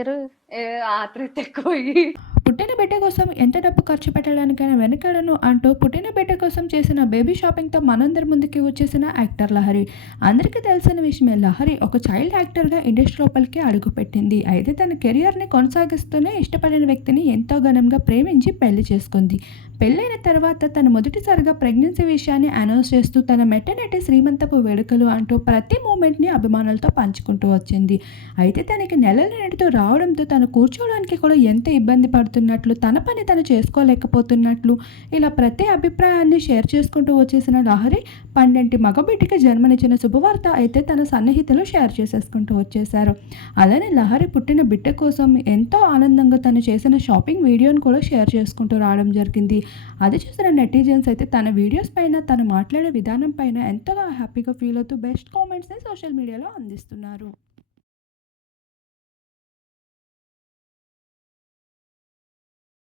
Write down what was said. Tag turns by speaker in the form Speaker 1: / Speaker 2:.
Speaker 1: Actor ആത്രത്തെ കോഴി
Speaker 2: పుట్టిన బిడ్డ కోసం ఎంత డబ్బు ఖర్చు పెట్టడానికైనా వెనకడను అంటూ పుట్టిన బిడ్డ కోసం చేసిన బేబీ షాపింగ్తో మనందరి ముందుకి వచ్చేసిన యాక్టర్ లహరి. అందరికీ తెలిసిన విషయమే లహరి ఒక చైల్డ్ యాక్టర్గా ఇండస్ట్రీ లోపలికి అడుగుపెట్టింది. అయితే తన కెరియర్ని కొనసాగిస్తూనే ఇష్టపడిన వ్యక్తిని ఎంతో ఘనంగా ప్రేమించి పెళ్ళి చేసుకుంది. పెళ్ళైన తర్వాత తను మొదటిసారిగా ప్రెగ్నెన్సీ విషయాన్ని అనౌన్స్ చేస్తూ తన మెటర్నిటీ శ్రీమంతపు వేడుకలు అంటూ ప్రతి మూమెంట్ని అభిమానులతో పంచుకుంటూ వచ్చింది. అయితే తనకి నెలల నెడుతూ రావడంతో తను కూర్చోవడానికి కూడా ఎంత ఇబ్బంది పడుతుంది పడుతున్నట్లు తన పని తను చేసుకోలేకపోతున్నట్లు ఇలా ప్రతి అభిప్రాయాన్ని షేర్ చేసుకుంటూ వచ్చేసిన లహరి పన్నెంటి మగబిడ్డకి జన్మనిచ్చిన శుభవార్త అయితే తన సన్నిహితులు షేర్ చేసేసుకుంటూ వచ్చేశారు. అలానే లహరి పుట్టిన బిడ్డ కోసం ఎంతో ఆనందంగా తను చేసిన షాపింగ్ వీడియోని కూడా షేర్ చేసుకుంటూ రావడం జరిగింది. అది చూసిన నెటిజన్స్ అయితే తన వీడియోస్ పైన తను మాట్లాడే విధానం పైన ఎంతగా హ్యాపీగా ఫీల్ అవుతూ బెస్ట్ కామెంట్స్ని సోషల్ మీడియాలో అందిస్తున్నారు.